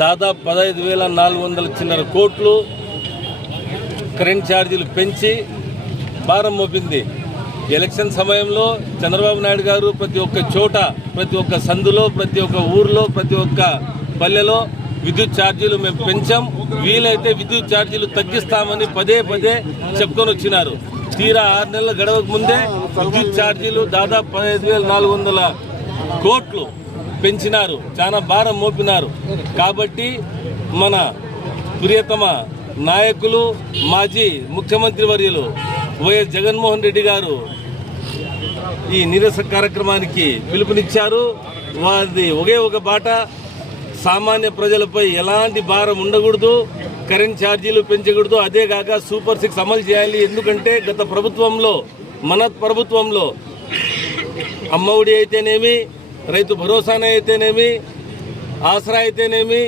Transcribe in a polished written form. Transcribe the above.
దాదాపు 15,400 చిల్లర కోట్లు కరెంట్ ఛార్జీలు పెంచి భారం మోపింది. ఎలక్షన్ సమయంలో చంద్రబాబు నాయుడు గారు ప్రతి ఒక్క చోట, ప్రతి ఒక్క సందులో, ప్రతి ఒక్క ఊర్లో, ప్రతి ఒక్క పల్లెలో విద్యుత్ ఛార్జీలు మేము పెంచాం, వీలైతే విద్యుత్ ఛార్జీలు తగ్గిస్తామని పదే చెప్పుకొని వచ్చినారు. తీరా 6 నెలల గడవక ముందే విద్యుత్ ఛార్జీలు దాదాపు 15,400 కోట్లు పెంచినారు, చాలా భారం మోపినారు. కాబట్టి మన ప్రియతమ నాయకులు మాజీ ముఖ్యమంత్రి వర్యులు వైఎస్ జగన్మోహన్ రెడ్డి గారు ఈ నిరసన కార్యక్రమానికి పిలుపునిచ్చారు. వారిది ఒకే ఒక బాట, సామాన్య ప్రజలపై ఎలాంటి భారం ఉండకూడదు, కరెంట్ ఛార్జీలు పెంచకూడదు, అదే కాక సూపర్ 6 అమలు చేయాలి. ఎందుకంటే గత ప్రభుత్వంలో, మన ప్రభుత్వంలో అమ్మఒడి అయితేనేమి, రైతు భరోసానే అయితేనేమి, ఆసరా అయితేనేమి,